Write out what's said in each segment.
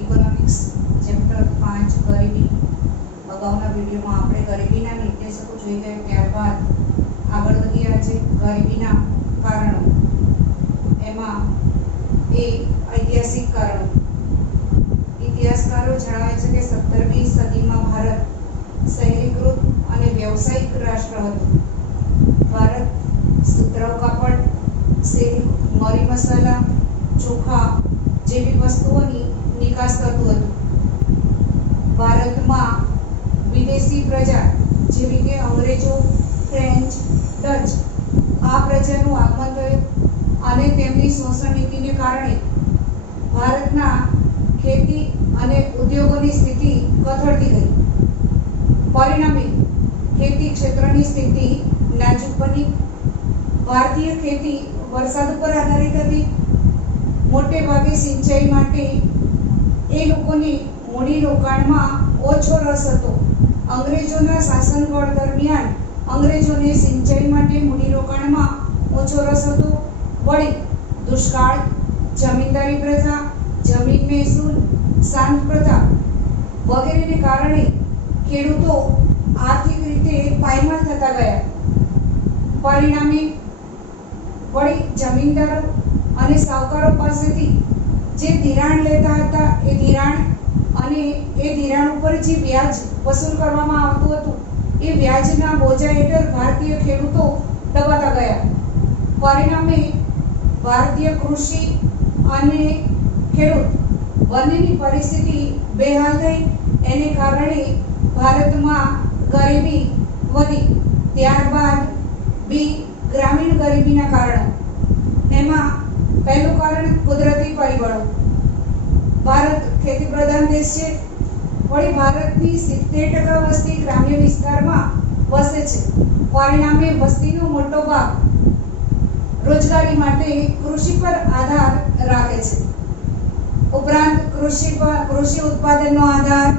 Economics chapter 5 ગરીબી અગાઉના વિડીયોમાં આપણે ગરીબીના નિર્દેશકો જોઈ ગયા, ત્યારબાદ આગળ વધ્યા છે ગરીબીના કારણો. એમાં એ ઐતિહાસિક કારણો. ઇતિહાસકારો જણાવે છે કે 17મી સદીમાં ભારત શહેરીકૃત અને વ્યવસાયિક રાષ્ટ્ર હતું. ભારત સુતરાઉ કાપડ, સિલ્ક, મરી મસાલા, ચોખા જેવી વસ્તુઓની નિકાસ કરતું હતું. ભારતમાં વિદેશી પ્રજા જેવી કે અંગ્રેજો, ફ્રેન્ચ, ડચ આ પ્રજાનું આગમન થયું અને તેમની શોષણ નીતિને કારણે ભારતના ખેતી અને ઉદ્યોગોની સ્થિતિ કથળતી ગઈ. પરિણામે ખેતી ક્ષેત્રની સ્થિતિ નાજુક બની. ભારતીય ખેતી વરસાદ ઉપર આધારિત હતી. મોટે ભાગે સિંચાઈ માટે એ લોકોને મૂડી રોકાણમાં ઓછો રસ હતો. અંગ્રેજોના શાસનકાળ દરમિયાન અંગ્રેજોને સિંચાઈ માટે મૂડી રોકાણમાં ઓછો રસ હતો. વળી દુષ્કાળ, જમીનદારી પ્રથા, જમીન મહેસૂલ, શાંત પ્રથા વગેરેને કારણે ખેડૂતો આર્થિક રીતે પાયમાલ થતા ગયા. પરિણામે વળી જમીનદારો અને સાહુકારો પાસેથી જે ધિરાણ લેતા હતા એ ધિરાણ ઉપર જે વ્યાજ વસૂલ કરવામાં આવતું હતું એ વ્યાજના બોજા હેઠળ ભારતીય ખેડૂતો દબાતા ગયા. પરિણામે ભારતીય કૃષિ અને ખેડૂત બંનેની પરિસ્થિતિ બેહાલ થઈ. એને કારણે ભારતમાં ગરીબી વધી. ત્યારબાદ ગ્રામીણ ગરીબીના કારણો. એમાં પહેલું કારણ કુદરતી પરિબળો. ભારત ખેતી પ્રધાન દેશ છે. વળી ભારતની 70% વસ્તી ગ્રામ્ય વિસ્તારમાં વસે છે. પરિણામે વસ્તીનો મોટો ભાગ રોજગારી માટે કૃષિ પર આધાર રાખે છે. ઉપરાંત કૃષિ ઉત્પાદનનો આધાર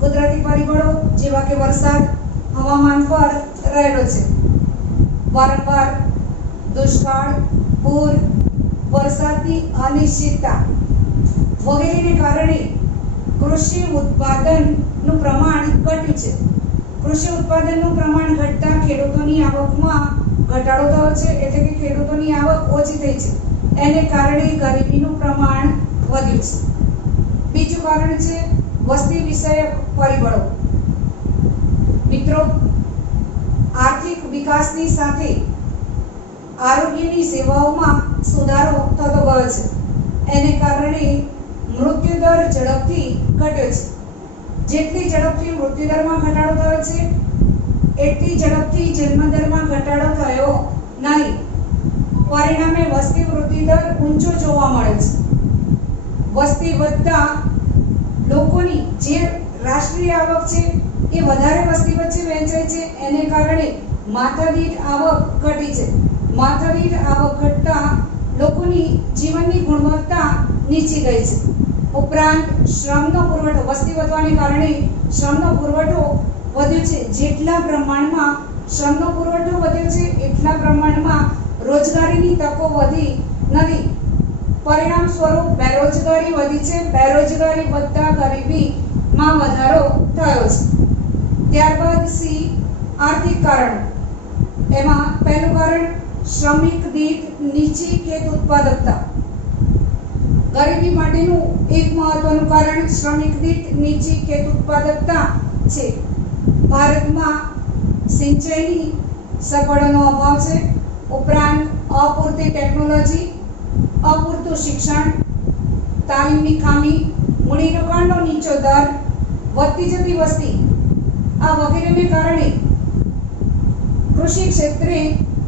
કુદરતી પરિબળો જેવા કે વરસાદ, હવામાન પર રહેલો છે. વારંવાર દુષ્કાળ, પૂર, વરસાદની અનિશ્ચિતતા વગેરેને કારણે કૃષિ ઉત્પાદનનું પ્રમાણ ઘટ્યું છે. કૃષિ ઉત્પાદનનું પ્રમાણ ઘટતા ખેડૂતોની આવકમાં ઘટાડો થયો છે, એટલે કે ખેડૂતોની આવક ઓછી થઈ છે. એને કારણે ગરીબીનું પ્રમાણ વધ્યું છે. બીજું કારણ છે વસ્તી વિષયક પરિબળો. મિત્રો, આર્થિક વિકાસની સાથે આરોગ્યની સેવાઓમાં સુધારો થતો ગયો છે. એને કારણે મૃત્યુદર ઝડપથી ઘટ્યો છે. જેટલી ઝડપથી મૃત્યુદરમાં ઘટાડો થયો છે એટલી ઝડપથી જન્મદરમાં ઘટાડો થયો નહીં. પરિણામે વસ્તી વૃદ્ધિ દર ઊંચો જોવા મળે છે. વસ્તી વધતા લોકોની જે રાષ્ટ્રીય આવક છે એ વધારે વસ્તી વચ્ચે વહેંચાય છે. એને કારણે માથાદીઠ આવક ઘટી છે. માથાદીઠ આવક ઘટતા લોકોની જીવનની ગુણવત્તા નીચી ગઈ છે. ઉપરાંત શ્રમનો પુરવઠો, વસ્તી વધવાને કારણે શ્રમનો પુરવઠો વધ્યો છે. જેટલા પ્રમાણમાં શ્રમનો પુરવઠો વધ્યો છે એટલા પ્રમાણમાં રોજગારીની તકો વધી નથી. પરિણામ સ્વરૂપ બેરોજગારી વધી છે. બેરોજગારી વધતા ગરીબીમાં વધારો થયો છે. ત્યારબાદ આર્થિક કારણો. એમાં પહેલું કારણ શ્રમિક દીઠ નીચી ખેત ઉત્પાદકતા. ગરીબી માટેનું એક મહત્વનું કારણ શ્રમિક દીઠ નીચી ખેત ઉત્પાદકતા છે. ભારતમાં સિંચાઈની સગવડોનો અભાવ છે. ઉપરાંત અપૂરતી ટેકનોલોજી, અપૂરતું શિક્ષણ, તાલીમની ખામી, મૂડી રોકાણનો નીચો દર, વધતી જતી વસ્તી આ વગેરેને કારણે કૃષિ ક્ષેત્રે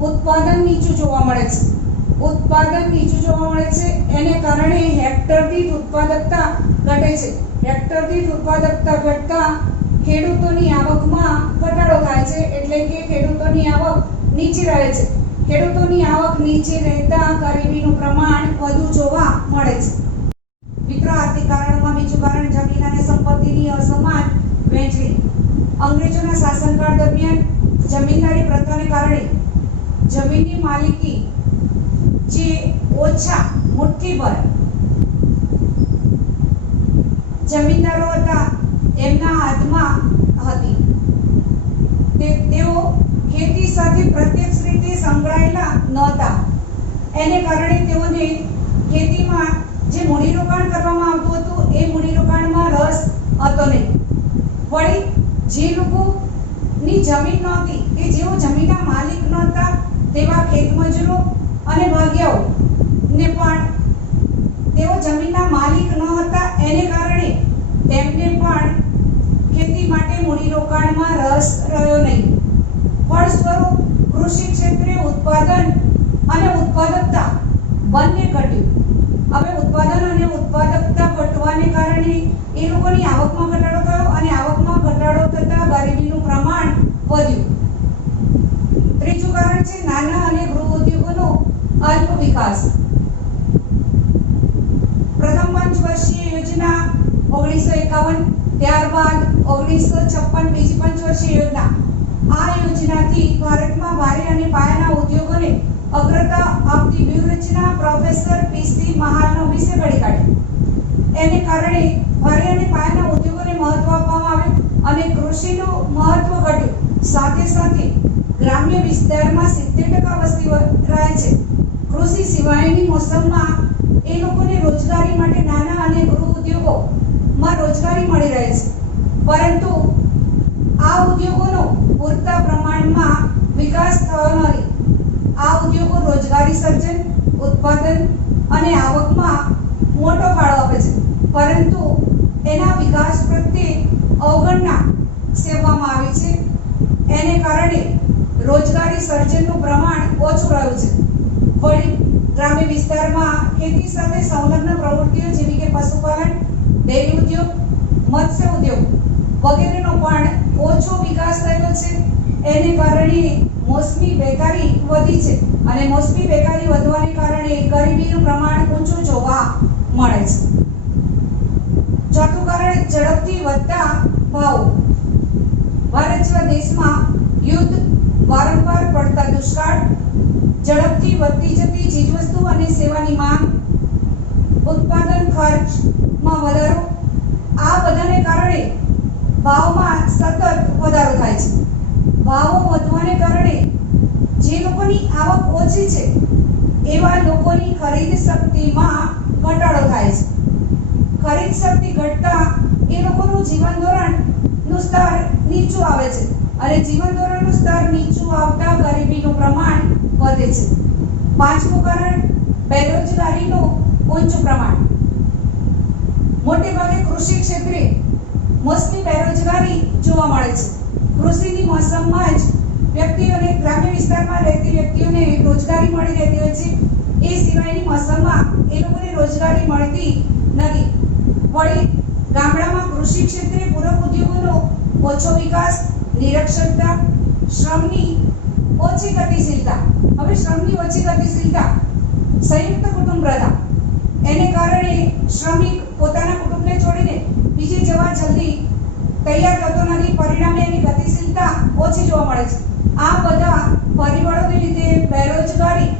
ઉત્પાદન નીચું જોવા મળે છે. એને કારણે હેક્ટર દીઠ ઉત્પાદકતા ઘટે છે. હેક્ટર દીઠ ઉત્પાદકતા ઘટતા ખેડૂતોની આવકમાં ઘટાડો થાય છે, એટલે કે ખેડૂતોની આવક નીચી રહે છે. ખેડૂતોની આવક નીચી રહેતા ગરીબીનું પ્રમાણ વધુ જોવા મળે છે. મિત્રો, આર્થિક કારણોમાં બીજું કારણ જમીન અને સંપત્તિની અસમાન વહેંચણી. અંગ્રેજોના શાસનકાળ દરમિયાન જમીનદારી પ્રથાને કારણે જમીનની માલિકી જે ઓછા મુઠ્ઠીભર જમીનદારો હતા એમના હાથમાં હતી. તેઓ ખેતી સાથે પ્રત્યક્ષ રીતે સંકળાયેલા નહોતા. એને કારણે તેઓને ખેતીમાં જે મૂડીરોકાણ કરવામાં આવતું હતું એ મૂડીરોકાણમાં રસ હતો નહીં. વળી જે લોકોની જમીન નહોતી, કે જેઓ જમીનના માલિક નહોતા, તેવા ખેતમજૂરો અને ભાગિયાઓને પણ તેઓ જમીનના માલિક ન હતા. એને કારણે તેમને પણ ખેતી માટે મૂડીરોકાણમાં રસ રહ્યો નહીં. ફળસ્વરૂપ કૃષિ ક્ષેત્રે ઉત્પાદન અને ઉત્પાદકતા બંને ઘટ્યું. હવે ઉત્પાદન અને ઉત્પાદકતા ઘટવાને કારણે એ લોકોની આવકમાં ઘટાડો થયો અને આવકમાં ઘટાડો થતાં ગરીબીનું પ્રમાણ વધ્યું. ત્રીજું કારણ છે નાના અને ગૃહ ઉદ્યોગોનો અલ્પ વિકાસ. પ્રથમ પંચવર્ષીય યોજના 1951, ત્યારબાદ 1956 બીજી પંચવર્ષીય યોજના. આ યોજનાથી ભારતમાં ભારે અને પાયાના ઉદ્યોગોને અગ્રતા આપતી વ્યૂહરચના પ્રોફેસર પીસી મહાલનોબિસે ઘડી કાઢી. એને કારણે ભારે અને પાયાના ઉદ્યોગોને મહત્વ આપવામાં આવ્યું અને કૃષિનું મહત્વ ઘટ્યું. સાથે સાથે ગ્રામ્ય વિસ્તારમાં 70% વસ્તી રહે છે. કૃષિ સિવાયની મોસમમાં એ લોકોને રોજગારી માટે નાના અને ગૃહ ઉદ્યોગોમાં રોજગારી મળી રહે છે, પરંતુ આ ઉદ્યોગોનો પૂરતા પ્રમાણમાં વિકાસ થયો નથી. આ ઉદ્યોગો રોજગારી સર્જન, ઉત્પાદન અને આવકમાં મોટો ફાળો આપે છે, પરંતુ એના વિકાસ પ્રત્યે અવગણના સેવવામાં આવી છે. એને કારણે રોજગારી સર્જનનું પ્રમાણ ઓછું રહ્યું છે. વળી ગ્રામ્ય વિસ્તારમાં ખેતી સાથે સંલગ્ન પ્રવૃત્તિઓ જેવી કે પશુપાલન, ડેરી ઉદ્યોગ, મત્સ્ય ઉદ્યોગ વગેરેનો પણ ઓછો વિકાસ થયો છે. એને કારણે મોસમી બેકારી વધી છે અને મોસમી બેકારી વધવાને કારણે ગરીબીનું પ્રમાણ ઊંચું જોવા મળે છે. ચોથું કારણ ઝડપથી વધતા ભાવ. ભારત જેવા દેશમાં યુદ્ધ, વારંવાર પડતા દુષ્કાળ, ઝડપથી વધતી જતી ચીજવસ્તુ અને સેવાની માંગ, ઉત્પાદન ખર્ચમાં વધારો, આ બધાને કારણે ભાવમાં સતત વધારો થાય છે. ભાવો વધવાને કારણે જે લોકોની આવક ઓછી છે એવા લોકોની ખરીદ શક્તિમાં ઘટાડો થાય છે. ખરીદ શક્તિ ઘટતા એ લોકોનું જીવન ધોરણનું સ્તર નીચું આવે છે અને જીવન ધોરણનું સ્તર નીચું આવતા ગરીબીનું પ્રમાણ વધે છે. પાંચમું કારણ બેરોજગારીનું ઊંચું પ્રમાણ. મોટે ભાગે કૃષિ ક્ષેત્રે મોસમી બેરોજગારી જોવા મળે છે. કૃષિની મોસમમાં જ વ્યક્તિઓને, ગ્રામ્ય વિસ્તારમાં રહેતી વ્યક્તિઓને રોજગારી મળી રહેતી હોય છે. એ સિવાયની મોસમમાં એ લોકોને રોજગારી મળતી નથી. વળી ગામડામાં કૃષિ ક્ષેત્રે પૂરક ઉદ્યોગોનો ઓછો વિકાસ, નિરક્ષરતા, શ્રમની ઓછી ગતિશીલતા. હવે શ્રમની ઓછી ગતિશીલતા, સંયુક્ત કુટુંબ પ્રથા. એને કારણે શ્રમિક પોતાના કુટુંબને છોડીને બીજે જવા જલ્દી તૈયાર થતો નથી. પરિણામે એની ગતિશીલતા ઓછી જોવા મળે છે. આ બધા પરિબળોને લીધે બેરોજગારી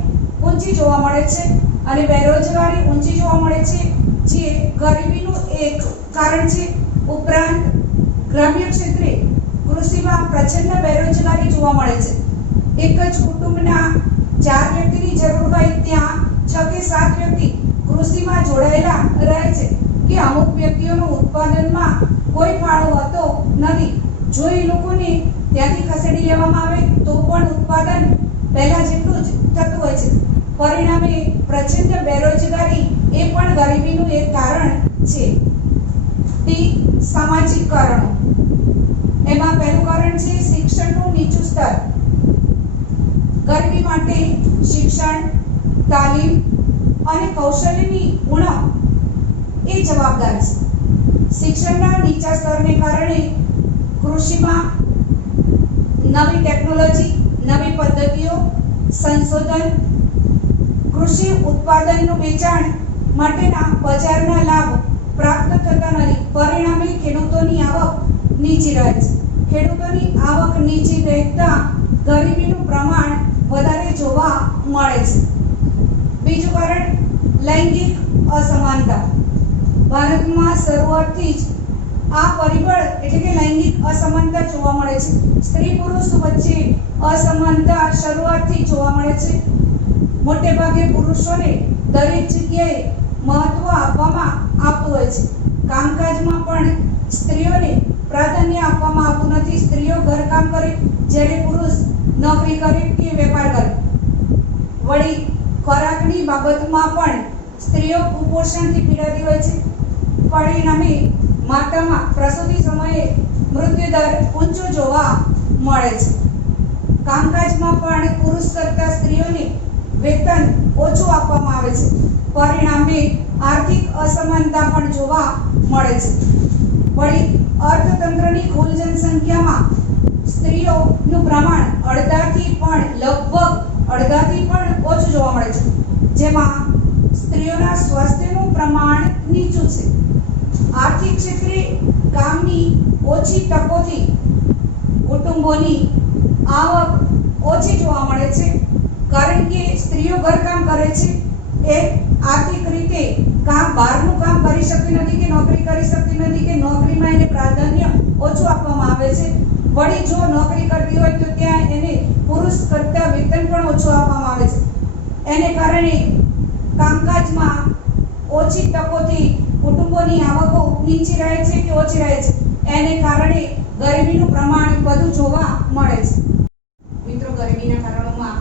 ઊંચી જોવા મળે છે અને બેરોજગારી ઊંચી જોવા મળે છે જે ગરીબીનું એક કારણ છે. ઉપરાંત ગ્રામ્ય ક્ષેત્રે કૃષિમાં પ્રચંડ બેરોજગારી જોવા મળે છે. એક જ કુટુંબના 4 વ્યક્તિની જરૂર હોય ત્યાં 6 કે 7 વ્યક્તિ કૃષિમાં જોડાયેલા રહે છે કે અમુક વ્યક્તિઓનું ઉત્પાદનમાં કોઈ ફાળો હોતો નથી. જો એ લોકોને ત્યાંથી ખસેડી લેવામાં આવે તો પણ ઉત્પાદન પહેલા જેટલું જ થતું હોય છે. પરિણામે પ્રચંડ બેરોજગારી એ પણ ગરીબીનું એક કારણ છે. ડી સામાજિક કારણો. એમાં પહેલું કારણ છે શિક્ષણનું નીચું સ્તર. ગરીબી માટે શિક્ષણ, તાલીમ અને કૌશલ્યની ઉણપ એ જવાબદાર છે. શિક્ષણના નીચા સ્તરને કારણે કૃષિમાં નવી ટેકનોલોજી, નવી પદ્ધતિઓ, સંશોધન, કૃષિ ઉત્પાદનનું વેચાણ માટેના બજારના લાભ પ્રાપ્ત થતા નથી. પરિણામે ખેડૂતોની આવક નીચી રહે છે. ખેડૂતોની આવક નીચી રહેતા ગરીબીનું પ્રમાણ વધારે જોવા મળે છે. બીજું કારણ લૈંગિક અસમાનતા. ભારતમાં શરૂઆતથી જ આ પરિબળ એટલે કે લૈંગિક અસમાનતા જોવા મળે છે. સ્ત્રી પુરુષ વચ્ચે અસમાનતા શરૂઆતથી જોવા મળે છે. મોટે ભાગે પુરુષોને દરેક જગ્યાએ મહત્વ આપવામાં આવતું હોય છે. કામકાજમાં પણ સ્ત્રીઓને પ્રાધાન્ય આપવામાં આવતું નથી. સ્ત્રીઓ ઘરકામ કરે જ્યારે પુરુષ નોકરી કરે કે વેપાર કરે. વળી ખોરાકની બાબતમાં પણ સ્ત્રીઓ કુપોષણથી પીડાતી હોય છે. પરિણામે માતામાં પ્રસૂતિ સમયે મૃત્યુદર ઊંચો જોવા મળે છે. કામકાજમાં પણ પુરુષ કરતાં સ્ત્રીઓને વેતન ઓછું આપવામાં આવે છે. પરિણામે આર્થિક અસમાનતા પણ જોવા મળે છે. વળી અર્થતંત્રની કુલ જનસંખ્યામાં સ્ત્રીઓનું પ્રમાણ અડધાથી પણ ઓછું જોવા મળે છે. જેમાં સ્ત્રીઓના સ્વાસ્થ્યનું પ્રમાણ નીચું છે. આર્થિક ક્ષેત્રે કામની ઓછી તકોથી કુટુંબોની આવક ઓછી જોવા મળે છે. કારણ કે સ્ત્રીઓ ઘરકામ કરે છે એ આર્થિક રીતે બહારનું કામ કરી શકતી નથી કે નોકરી કરી શકતી નથી કે નોકરીમાં એને પ્રાધાન્ય ઓછું આપવામાં આવે છે. વળી જો નોકરી કરતી હોય તો ત્યાં એને પુરુષ કરતાં વેતન પણ ઓછું આપવામાં આવે છે. એને કારણે કામકાજમાં ઓછી તકોથી કુટુંબોની આવકો નીચી રહે છે કે ઓછી રહે છે. એને કારણે ગરીબીનું પ્રમાણ વધુ જોવા મળે છે. મિત્રો, ગરીબીના કારણોમાં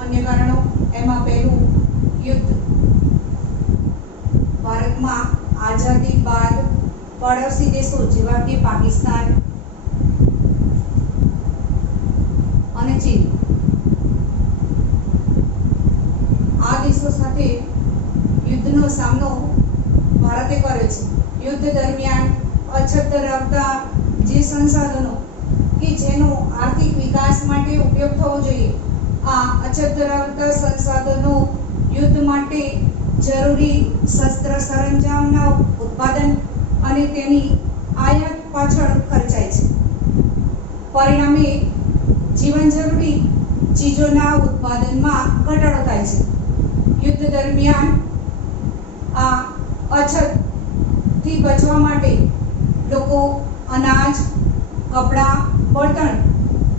અન્ય કારણો, એમાં પહેલું યુદ્ધ. ભારતમાં આઝાદી બાદ પડોશી દેશો જેવા કે પાકિસ્તાન અને ચીન, આ દેશો સાથે યુદ્ધનો સામનો ભારતે કર્યો છે. યુદ્ધ દરમિયાન અછત ધરાવતા જે સંસાધનો કે જેનો આર્થિક વિકાસ માટે ઉપયોગ થવો જોઈએ, આ અછત ધરાવતા સંસાધનો યુદ્ધ માટે જરૂરી શસ્ત્ર સરંજામના ઉત્પાદન અને તેની આયાત પાછળ ખર્ચાય છે. પરિણામે જીવન જરૂરી ચીજોના ઉત્પાદનમાં ઘટાડો થાય છે. યુદ્ધ દરમિયાન આ અછતથી બચવા માટે લોકો અનાજ, કપડાં, બળતણ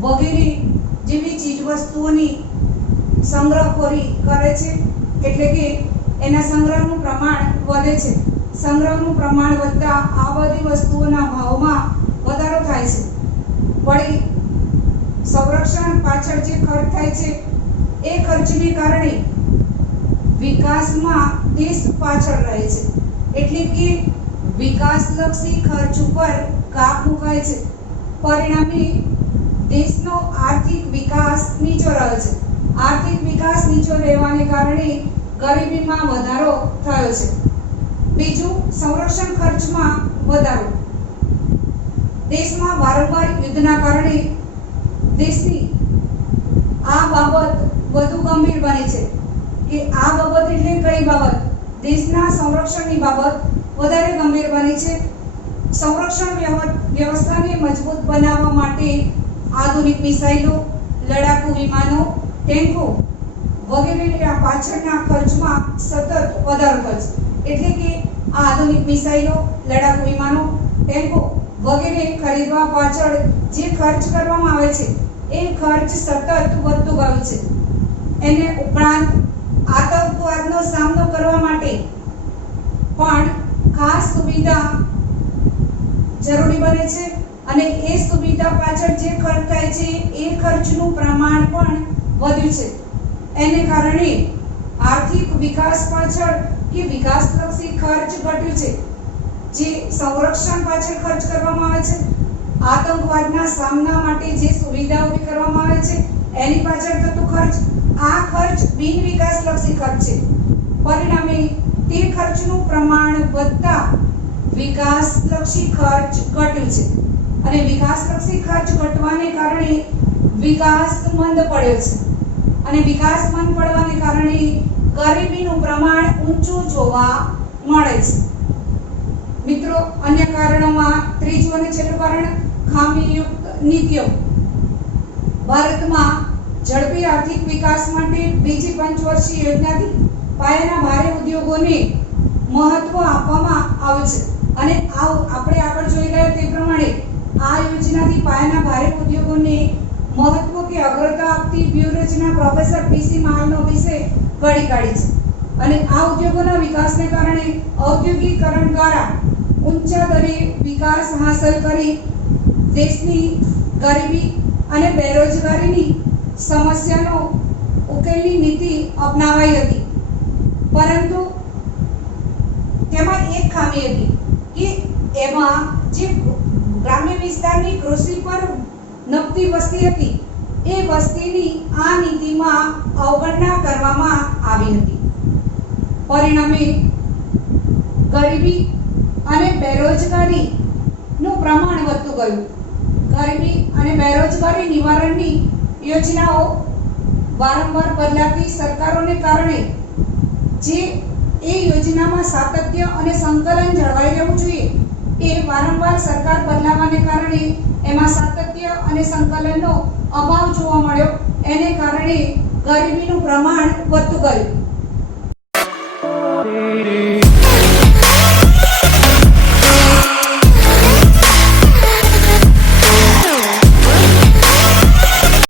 વગેરે જેવી ચીજવસ્તુઓની સંગ્રહખોરી કરે છે. એટલે કે એના સંગ્રહનું પ્રમાણ વધે છે. સંગ્રહનું પ્રમાણ વધતા આ બધી વસ્તુઓના ભાવમાં વધારો થાય છે. વળી સંરક્ષણ પાછળ જે ખર્ચ થાય છે એ ખર્ચને કારણે વિકાસમાં દેશ પાછળ રહે છે. એટલે કે વિકાસલક્ષી ખર્ચ ઉપર કાપ મુકાય છે. પરિણામે દેશનો આર્થિક વિકાસ નીચો રહ્યો છે. આર્થિક વિકાસ નીચો રહેવાને કારણે ગરીબીમાં વધારો થયો છે. બીજું, સંરક્ષણ ખર્ચમાં વધારો. દેશમાં વારંવાર યુદ્ધના કારણે દેશની આ બાબત વધુ ગંભીર બને છે. કે આ બાબત એટલે કઈ બાબત? દેશના સંરક્ષણની બાબત વધારે ગંભીર બની છે. સંરક્ષણ વ્યવસ્થાને મજબૂત બનાવવા માટે આધુનિક મિસાઇલો, લડાકુ વિમાનો, ટેન્કો વગેરેના પાછળના ખર્ચમાં સતત વધારો થયો છે. એટલે કે આ આધુનિક મિસાઇલો, લડાકુ વિમાનો, ટેન્કો વગેરે ખરીદવા પાછળ જે ખર્ચ કરવામાં આવે છે એ ખર્ચ સતત વધતું ગયું છે. એને ઉપરાંત આતંકવાદનો સામનો કરવા માટે પણ ખાસ સુવિધા જરૂરી બને છે. અને એ સુવિધા પાછળ જે ખર્ચ થાય છે એ ખર્ચનું પ્રમાણ પણ વધ્યું છે. એને કારણે આર્થિક વિકાસ પાછળ કે વિકાસલક્ષી ખર્ચ ઘટ્યું છે. જે સંરક્ષણ પાછળ ખર્ચ કરવામાં આવે છે, આતંકવાદના સામના માટે જે સુવિધા ઊભી કરવામાં આવે છે એની પાછળ થતું ખર્ચ, આ ખર્ચ બિન વિકાસલક્ષી ખર્ચ છે. પરિણામે તે ખર્ચનું પ્રમાણ વધતા વિકાસલક્ષી ખર્ચ ઘટ્યું છે. અને વિકાસલક્ષી ખર્ચ ઘટવાને કારણે વિકાસ મંદ પડ્યો છે. અને વિકાસ મંદ પડવાને કારણે ગરીબીનું પ્રમાણ ઊંચું જોવા મળે છે. મિત્રો, અન્ય કારણોમાં ત્રીજું અને છેલ્લું કારણ ખામીયુક્ત નીતિઓ. ભારતમાં ઝડપી આર્થિક વિકાસ માટે બીજી પંચવર્ષીય યોજનાથી પાયાના ભારે ઉદ્યોગોને મહત્વ આપવામાં આવે છે અને આપણે આગળ જોઈ ગયા તે પ્રમાણે આ યોજનાથી પાયાના ભારે ઉદ્યોગોને મહત્વ કે અગ્રતા આપતી વ્યૂહરચના પ્રોફેસર પીસી માલનો વિશે ઘડી કાઢી છે અને આ ઉદ્યોગોના વિકાસને કારણે ઔદ્યોગિકરણ દ્વારા ઊંચા દરે વિકાસ હાંસલ કરી દેશની ગરીબી અને બેરોજગારીની સમસ્યાનો ઉકેલની નીતિ અપનાવાઈ હતી, પરંતુ તેમાં એક ખામી હતી કે એમાં જે ગ્રામ્ય વિસ્તારની કૃષિ પર નબતી વસ્તી હતી એ વસ્તીની આ નીતિમાં અવગણના કરવામાં આવી હતી. પરિણામે ગરીબી અને બેરોજગારીનું પ્રમાણ વધતું ગયું. ગરીબી અને બેરોજગારી નિવારણની યોજનાઓ વારંવાર બદલાતી સરકારોને કારણે જે એ યોજનામાં સાતત્ય અને સંકલન જળવાઈ રહેવું જોઈએ એ વારંવાર સરકાર બદલાવાને કારણે એમાં સાતત્ય અને સંકલનનો અભાવ જોવા મળ્યો. એને કારણે ગરીબીનું પ્રમાણ વધતું ગયું.